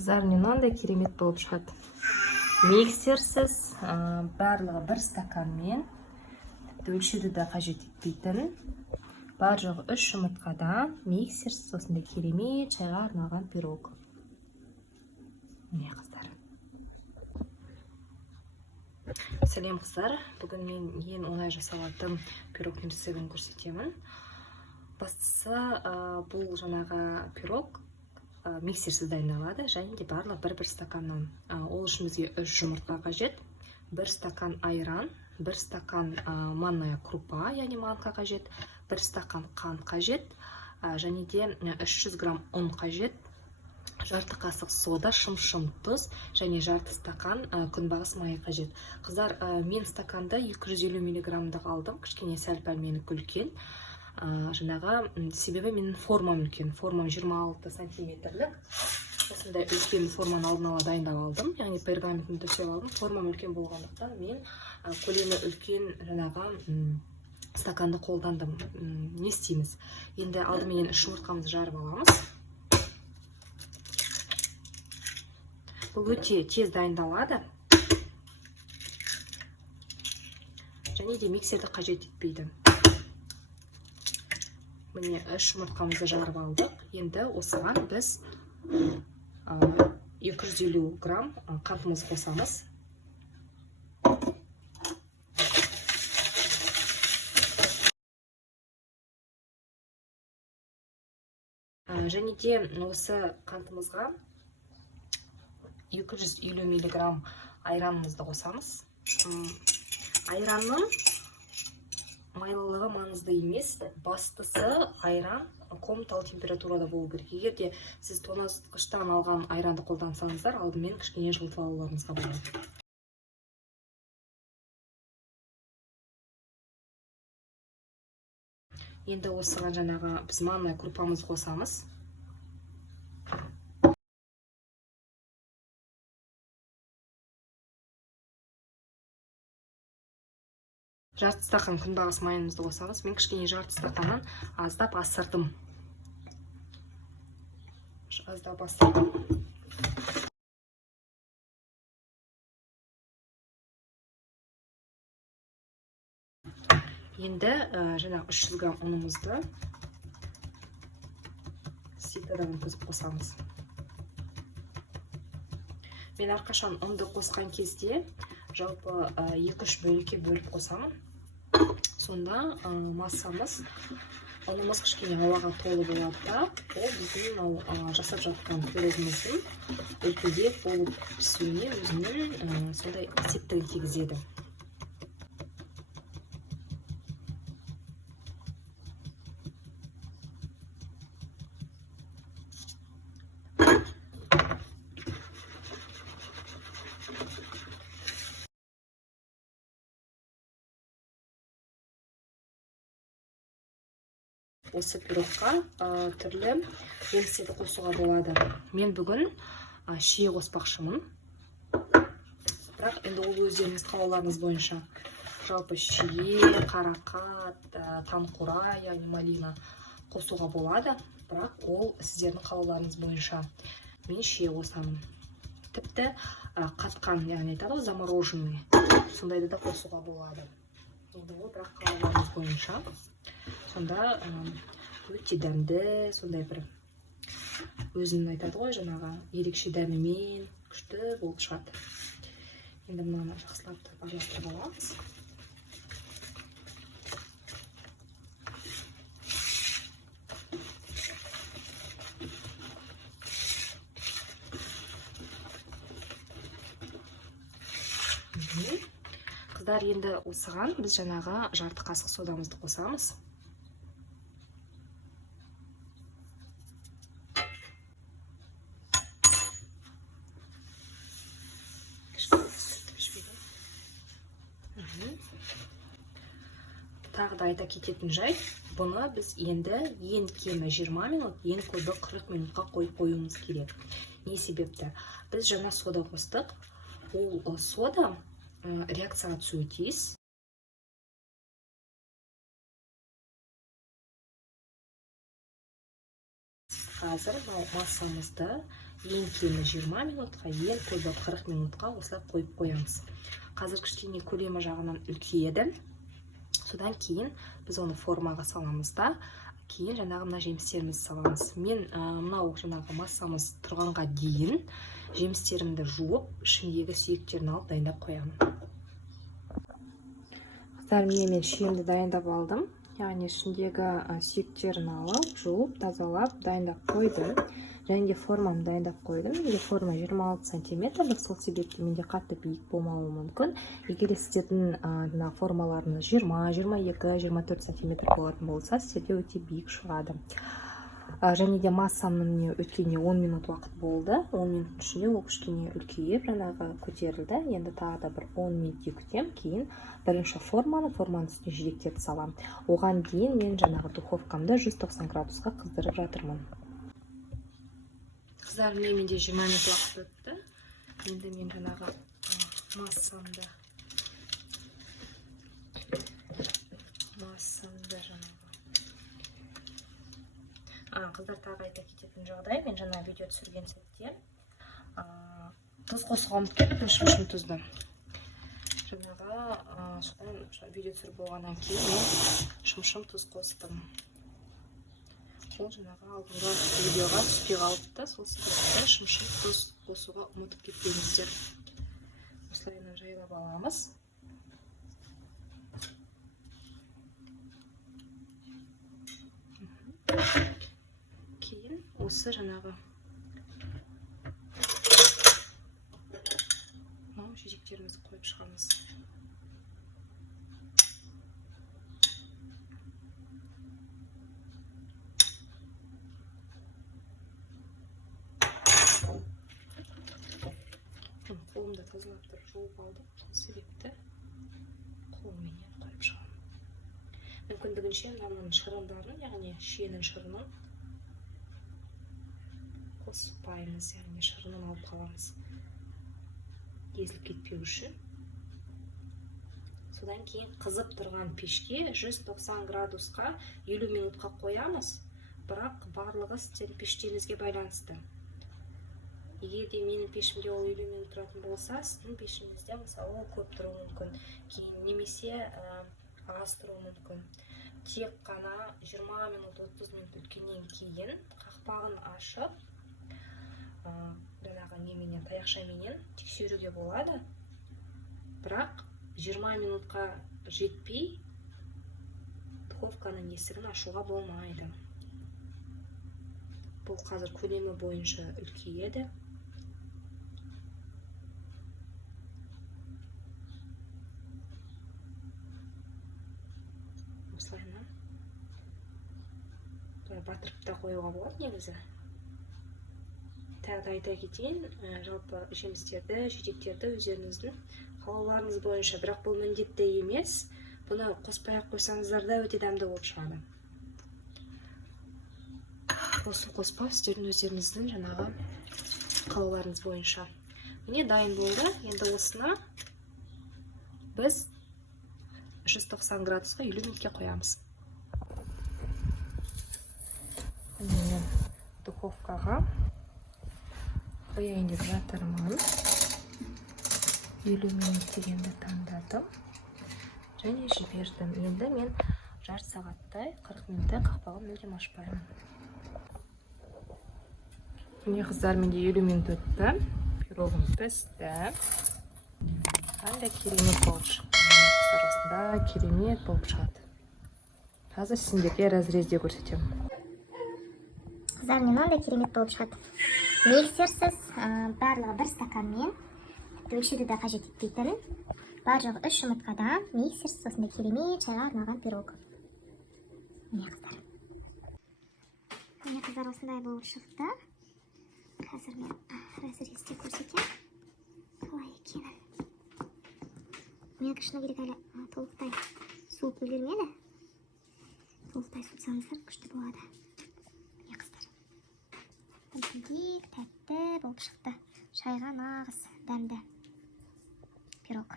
Қыздар мынандай керемет болып шығады. Миксерсіз, барлығы бір стаканмен, өлшеуді де қажет етпейтін. Бар жоғы 3 жұмыртқадан миксерсіз осындай керемет шайға арналған пирог. Міне қыздар. Сәлем қыздар. Бүгін мен ең оңай жасалатын пирогтың рецептін көрсетемін. Бастысы бұл жаңағы пирог миксерсіз дайындалады, және де барлығы бір стаканнан. Ол үшін бізге 3 жұмыртқа қажет, 1 стакан айран, 1 стакан манная крупа, яғни манка қажет, 1 стакан қант қажет, және де 300 грамм ұн қажет, жарты қасық сода, шым-шым тұз, және жарты стакан күнбағыс майы қажет. Қыздар, мен стаканды 250 миллиграммдық алдым, кішкене сәл-пәл менікі үлкен. Жаңағы себебі менің формам үлкен, формам 26 сантиметрлік. Осындай үлкен форманы алдын ала дайындап алдым, яғни пергаментін төсеп алдым. Формам үлкен болғандықтан мен көлемі үлкен жаңағы стаканды қолдандым. Не істейміз? Енді алдымен 3 жұмыртқамызды жарып аламыз. Бұл өте тез дайындалады, және де миксерді қажет етпейді. Міне 3 жұмыртқамызды жарып алдық. Енді осыған біз 250 грамм қантымызды қосамыз. Және де осы қантымызға 250 миллиграмм айранымызды қосамыз. Айранның майлылығы маңызды емес, бастысы айран комнаталы температурада болу керек. Егер де сіз тоңазытқыштан алған айранды қолдансаңыздар, алдымен кішкене жылытып алуларыңызға болады. Енді осыған жаңағы біз манная крупамызды қосамыз. Жарты стакан күнбағыс майымызды қосамыз. Мен кішкене жарты стаканнан аздап асырдым. Енді жаңағы 300 грамм ұнымызды ситадан өткізіп қосамыз. Мен әрқашан ұнды қосқан кезде жалпы 2-3 бөлікке бөліп қосамын. Сонда массамыз, ұнымыз кішкене ауаға толы болады да, ол біздің жасап жатқан пирогымыздың үлпілдек болып пісуіне өзінің сондай септігін тигізеді. Осы пирогқа түрлі жемістерді қосуға болады. Мен бүгін шие қоспақшымын. Бірақ енді ол өздеріңіз қалауларыңыз бойынша. Жалпы шие, қарақат, танқура, яғни малина қосуға болады. Бірақ ол сіздердің қалауларыңыз бойынша. Мен шие қосамын. Тіпті қатқан, яғни айтады, замороженный. Сондайды да қосуға болады. Енді ол бірақ қалауларыңыз бойынша. Сонда өте дәмді, сондай бір өзінің айтады ғой, жаңағы ерекше дәмімен күшті болып шығады. Енді мынаны жақсылап араластырып аламыз. Қыздар, енді осыған біз жаңағы жарты қасық содамызды қосамыз. Тағы да айта кететін жай, бұны біз енді ең кемі 20 минут, ең көбі 40 минутқа қойып қоюымыз керек. Не себепті? Біз жаңа сода қостық. Ол сода реакцияға түсуі тиіс. қазір массамызды ең кемі 20 минутқа, ең көбі 40 минутқа осылай қойып қоямыз. Қазір кішкене көлемі жағынан үлкейеді. Содан кейін біз оны формаға саламыз да, кейін жаңағы мына жемістерімізді саламыз. Мен мынау жаңағы массамыз тұрғанға дейін жемістерімді жуып, ішіндегі сүйектерін алып дайындап қоямын. Қыздар, мен шиемді дайындап алдым. Яғни ішіндегі сүйектерін алып, жуып, тазалап, дайындап қойдым. Және де форманы дайындап қойдым. Менде форма 26 см, сол себепті менде қатты биік болмауы мүмкін. Егер сіздердің формаларыңыз 20, 22, 24 см болатын болса, сіздерде өте биік шығады. Және де массамның өткеніне 10 минут уақыт болды. 10 минут ішінде ол кішкене үлкейіп, жаңағы көтерілді. Енді тағы да бір 10 минутте күтем. Кейін бірінші форманың үстіне жидектерді салам. Оған дейін мен жаңағы духовкамды 190 градусқа қыздырып жатырмын. Қыздар, менде 20 минут уақыт өтті. Енді мен жаңағы массамды қыздар, тағы айта кететін жағдай, мен жаңа видео түсірген сәтте тұз қосуға ұмытып кеттім, шым тұзды. Жаңағы видео түсіріп болғаннан кейін мен шым тұз қостым. Ол жаңағы алдыңғы видеоға түспей қалыпты, сол себепті шым тұз қосуға ұмытып кетпеңіздер. Осылайынан жайлап аламыз. Кейін осы жаңағы жидектерімізді қойып шығамыз. Қолымды тазалап тұрып жуып алдым, сол себепті қолымменен қойып шығамын. Мүмкіндігінше мынаның шырындарын, яғни шиенің шырынын қоспаймыз, яғни шырынын алып қаламыз, езіліп кетпеу үшін. Содан кейін қызып тұрған пешке 190 градусқа 50 минутқа қоямыз, бірақ барлығы сіздердің пештеріңізге байланысты. Егер де менің пешімде ол 50 минут тұратын болса, сіздің пешіңізде мысалы көп тұруы мүмкін, кейін немесе аз тұруы мүмкін. Тек қана 20 минут, 30 минут өткеннен кейін қақпағын ашып, жаңағы неменен, таяқшаменен тексеруге болады. Бірақ 20 минутқа жетпей духовканың есігін ашуға болмайды. Бұл қазір көлемі бойынша үлкейеді. Осылайынан батырып та қоюға болады негізі. Тағы да айта кетейін, жалпы жемістерді, жидектерді өздеріңіздің қалауларыңыз бойынша, бірақ бұл міндетті емес. Бұны қоспай-ақ қойсаңыздар да өте дәмді болып шығады. Осы қоспа сіздердің өздеріңіздің жаңағы қалауларыңыз бойынша. Міне дайын болды. Енді осыны біз 190 градусқа 50 минутке қоямыз. Мен духовкаға қояйын деп жатырмын. 50 минут дегенді таңдадым және жібердім. Енді мен жарты сағаттай 40 минуттай қақпағын мүлдем ашпаймын. Міне қыздар, менде 50 минут өтті. Пирогым пісті. Қандай керемет болып шықты. Осында керемет болып шығады. Қазір сендерге разрезде көрсетемін. Қыздар, мынандай керемет болып шығады. Миксерсіз, барлығы бір стаканмен, өлшеуді де қажет етпейтін. Барлығы 3 жұмыртқадан миксерсіз осындай керемет шайға арналған пирог. Міне қыздар. Міне қыздар, осындай болып шықты. Қазір мен разрезде көрсетем. Қалай екенін. Мен шыны керек әлі толықтай суып үлгермеді. Толықтай суытсаңыздар күшті болады. Міне қыздар. Тәтті болып шықты. Шайға нағыз дәмді пирог.